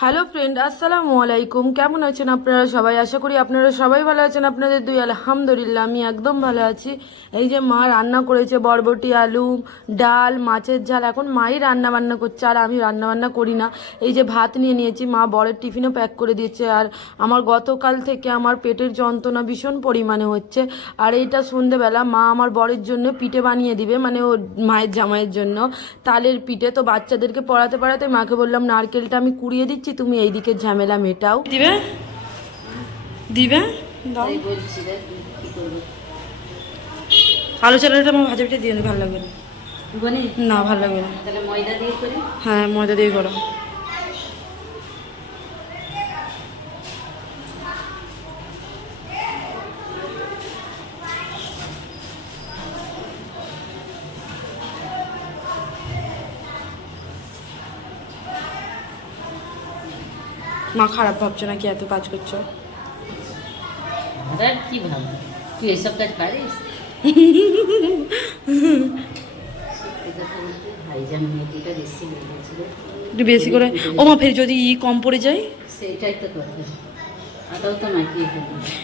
Hello friend আসসালামু আলাইকুম কেমন আছেন আপনারা সবাই? আশা করি আপনারা সবাই ভালো আছেন। আপনাদের দুই, আলহামদুলিল্লাহ, আমি একদম ভালো আছি। এই যে মা রান্না করেছে, বরবটি, আলু, ডাল, মাছের ঝাল। এখন মাই রান্না বান্না করছে, আর আমি রান্না বান্না করি না। এই যে ভাত নিয়ে নিয়েছি, মা বরের টিফিনও প্যাক করে দিয়েছে। আর আমার গতকাল থেকে আমার পেটের যন্ত্রণা ভীষণ পরিমাণে হচ্ছে। আর এইটা সন্ধেবেলা মা আমার বরের জন্য পিঠে বানিয়ে দিবে মানে ও মায়ের জামাইয়ের জন্য। তালের পিঠে তো বাচ্চাদেরকে পড়াতে পড়াতে মাকে বললাম, নারকেলটা আমি কুড়িয়ে দিচ্ছি তুমি এই দিকের ঝামেলা মেটাও। দিবে? দিবে? আলু চালাটা আমার ভাজা পিঠে দিয়ে ভালো লাগবে না। ভালো লাগবে না। তাহলে ময়দা দিয়ে হ্যাঁ ময়দা দিয়ে করো। মা খারাপ ভাবছ নাকি এত কাজ করছ? কি তুই এসব কাজ পারিস? একটু বেশি করে। ও মা ফের যদি ই কম পড়ে যায়?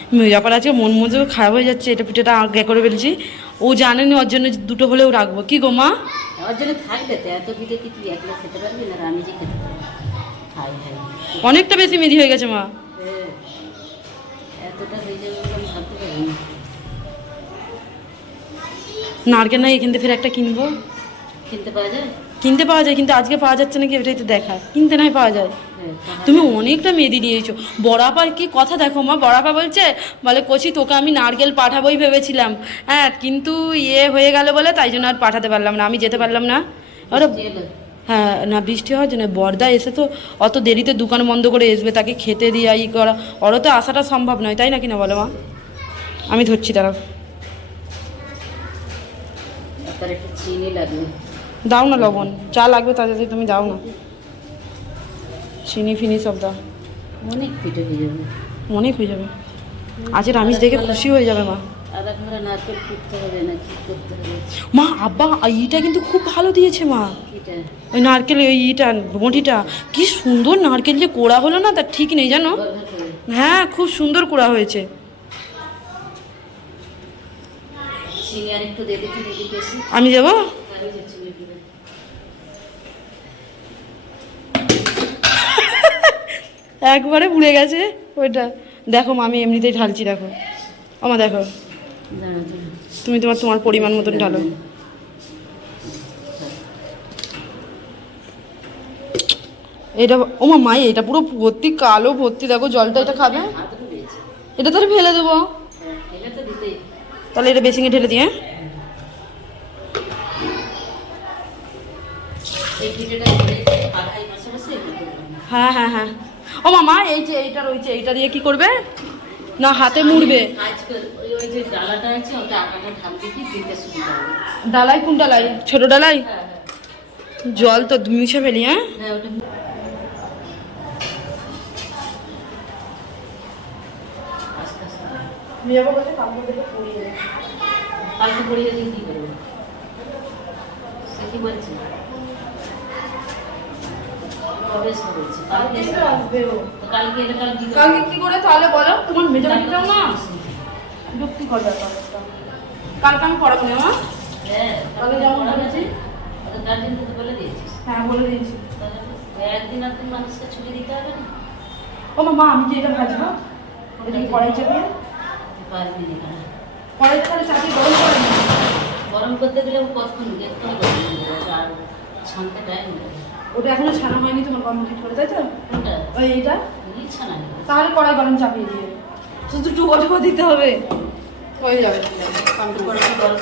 তো ব্যাপার আছে মন মজো খারাপ হয়ে যাচ্ছে এটা পিঠাটা আগে করে ফেলছি। ও জানেনি ওর জন্য দুটো হলেও রাখব। কি গো মা? আমার জন্য থাকবে তো এত পিঠে কি তুই একলা খেতে পারবি না? আমি যে খেতে পারব অনেকটা বেশি মেদি হয়ে গেছে মা। হ্যাঁ, নারকেল না এখান থেকে ফের একটা কিনবো। কিনতে পাওয়া যায়? কিনতে পাওয়া যায় কিন্তু আজকে পাওয়া যাচ্ছে নাকি এটাই তো দেখা কিনতে নাই পাওয়া যায়। হ্যাঁ তুমি অনেকটা মেদি দিয়েছ বড়াপার কি কথা দেখো মা বড়াপা বলছে বলে কচি তোকে আমি নারকেল পাঠাবোই ভেবেছিলাম। হ্যাঁ কিন্তু ইয়ে হয়ে গেল বলে তাই জন্য আর পাঠাতে পারলাম না আমি যেতে পারলাম না। এলো? হ্যাঁ না বৃষ্টি হওয়ার জন্য বর্দা এসে তো অত দেরিতে দোকান বন্ধ করে আসবে তাকে খেতে দিয়া ই করা। ওরও তো আসাটা সম্ভব নয় তাই না কিনা বলো মা? আমি ধরছি তারা দাও না লবণ চা লাগবে তাদের তুমি দাও না। চিনি ফিনি সব দাও। অনেক পিঠে হয়ে যাবে। অনেক হয়ে যাবে। আজের আমিষ দেখে খুশি হয়ে যাবে মা। আধা ঘণ্টা নারকেল কুটতে হবে না কি করতে হবে? মা আব্বা এইটা কিন্তু খুব ভালো দিয়েছে মা। ওই নারকেল ওই ইটা বটিটা। কি সুন্দর নারকেল যে কোড়া হলো না তার ঠিক নেই জানো? হ্যাঁ খুব সুন্দর কোড়া হয়েছে। আমি যাব। একবারে পুড়ে গেছে ওইটা। দেখো মা আমি এমনিতেই ঢালছি দেখো। আমার দেখো। তুমি তোমার তোমার পরিমাণ মতন ঢালো। এটা ওমা মাই, এটা পুরো ভর্তি, কালো ভর্তি, দেখো জলটা এটা খাবে? এটা তাহলে ফেলে দেবো। হ্যাঁ তাহলে এটা বেসিংয়ে ঢেলে দিয়ে করলাম হ্যাঁ হ্যাঁ হ্যাঁ। ও মামা এই যে এইটা রয়েছে, এইটা দিয়ে কি করবে? না হাতে মুড়বে। ডালাই কোন ডালাই? ছোট ডালাই? হ্যাঁ হ্যাঁ। জল তো মুছে ফেলি হ্যাঁ? হ্যাঁ কালকে পড়িয়ে কি করব? সে কি বলছে? কবে এসে কালকে কালকে কি কালকে কি করে তাহলে বলো? তোমার মেজারমেন্টটাও না? যুক্তি কর ব্যাপারটা কালকে আমি পড়াবো না মা? হ্যাঁ কালকে যেমন বলেছি। গার্জেন তো বলে দিয়েছিস। হ্যাঁ বলে দিয়েছি। একদিন আর দিন মানুষকে ছুটি দিতে হবে না? ও মামা আমি যে এটা ভাজবো এটা কি? কড়াই চাপিয়ে পারবি না কড়াই করে চাপিয়ে গরম করে। গরম করতে গেলে কতক্ষণ দেখতে হবে। আর ছানতে টাইম লাগে ওটা এখনও ছানা হয়নি তোমার কমপ্লিট করে তাই তো? কোনটা ওই নেই। তাহলে কড়াই গরম চাপিয়ে দিয়ে। শুধু টুকো টুকো দিতে হবে। হয়ে যাবে। করে করে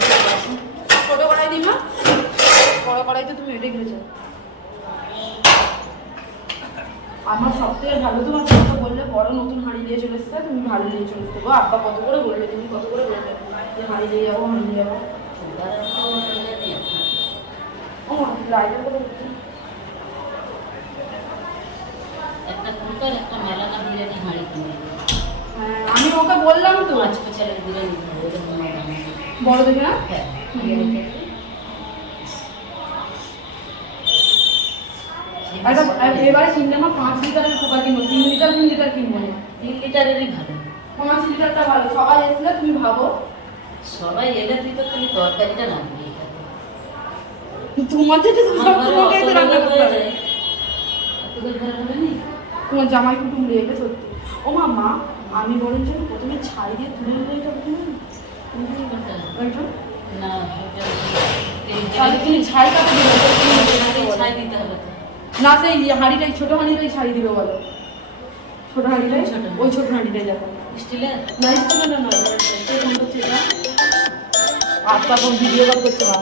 ছোট কড়াই দিই মা। বড় কড়াই তো তুমি এটাই খেয়েছো আমার সব থেকে ভালো তোমার কথা বললে বড় নতুন হাঁড়ি দিয়ে চলে এসছে তুমি ভালো নিয়ে চলে এসতে গো। আব্বা কত করে বলবে তুমি কত করে বলবে যে হাঁড়ি দিয়ে যাব হাঁড়ি দিয়ে যাব। হয়ে ও লাইটের কথা বলছি। একটা কুকার একটা মেলানা বিরিয়ানি হাঁড়ি কিনে হ্যাঁ, আমি ওকে বললাম তো। পাঁচ পেছালের বিরিয়ানি খাব ওটা না। বড় দেখে না হ্যাঁ। এবারে কিনলে আমার পাঁচ লিটারের তিন লিটার কিনবো। না তিন লিটারেরই ভালো। পাঁচ লিটারটা ভালো। সবাই এসলে তুমি ভাবো। সবাই এলে তুই তো খালি তরকারিটা রাখবি। তোমার যেটা সব তোমাকে তো রান্না করতে হবে তোদের ঘরে হবে নি? তোমার জামাই কুটুম রেখে সত্যি। ও মা মা আমি বরঞ্চ প্রথমে ছাই দিয়ে তুলে নিলে এটা বুঝলি না, তাহলে তুমি ছাই কাটা দিতে হবে। না সেই হাঁড়িটাই ছোট হাঁড়িটাই ছাই দিবে বলো। ছোট হাঁড়িটাই। ওই ছোট হাঁড়িটাই যাব স্টিলের? না স্কুলে না আর তারপর ভিডিও কল করছে মা।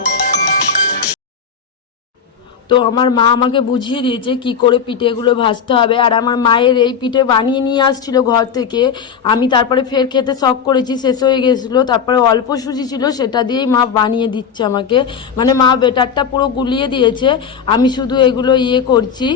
তো আমার মা আমাকে বুঝিয়ে দিয়েছে কি করে পিঠেগুলো ভাজতে হবে। আর আমার মায়ের এই পিঠে বানিয়ে নিয়ে আসছিল ঘর থেকে। আমি তারপরে ফের খেতে শখ করেছি, শেষ হয়ে গেছিল। তারপরে অল্প সুজি ছিল, সেটা দিয়েই মা বানিয়ে দিচ্ছে আমাকে। মানে মা বেটারটা পুরো গুলিয়ে দিয়েছে। আমি শুধু এগুলো ইয়ে করছি,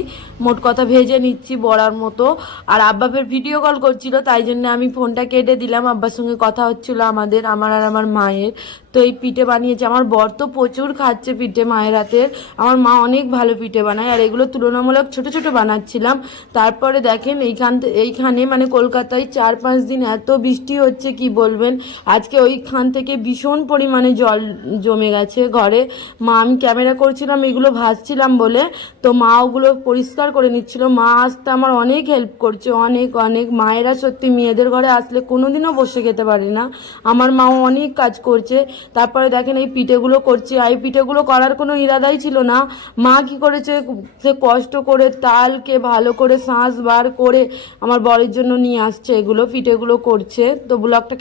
মোট কথা ভেজে নিচ্ছি বড়ার মতো। আর আব্বা ফের ভিডিও কল করছিল, তাই জন্য আমি ফোনটা কেটে দিলাম। আব্বার সঙ্গে কথা হচ্ছিল আমাদের, আমার আর আমার মায়ের। তো এই পিঠে বানিয়েছে। আমার বর তো প্রচুর খাচ্ছে পিঠে মায়ের হাতের। আমার মা অনেক ভালো পিঠে বানায়, আর এগুলো তুলনামূলক ছোট ছোট বানাচ্ছিলাম। তারপরে দেখেন এইখান এইখানে মানে কলকাতায় চার পাঁচ দিন এত বৃষ্টি হচ্ছে, কি বলবেন? আজকে ওইখান থেকে ভীষণ পরিমাণে জল জমে গেছে ঘরে। মা, আমি ক্যামেরা করছিলাম, এগুলো ভাজছিলাম বলে। তো মা ওগুলো পরিষ্কার করে নিচ্ছিল। মা আসতে আমার অনেক হেল্প করছে, অনেক অনেক। মায়েরা সত্যি মেয়েদের ঘরে আসলে কোনোদিনও বসে খেতে পারে না। আমার মাও অনেক কাজ করছে। তারপরে দেখেন এই পিঠেগুলো করছে। আর এই পিঠেগুলো করার কোনো ইরাদাই ছিল না। মা কি করেছে সে কষ্ট করে তালকে ভালো করে শাঁস বার করে আমার বরের জন্য নিয়ে আসছে, এগুলো পিঠেগুলো করছে। তো ব্লগটা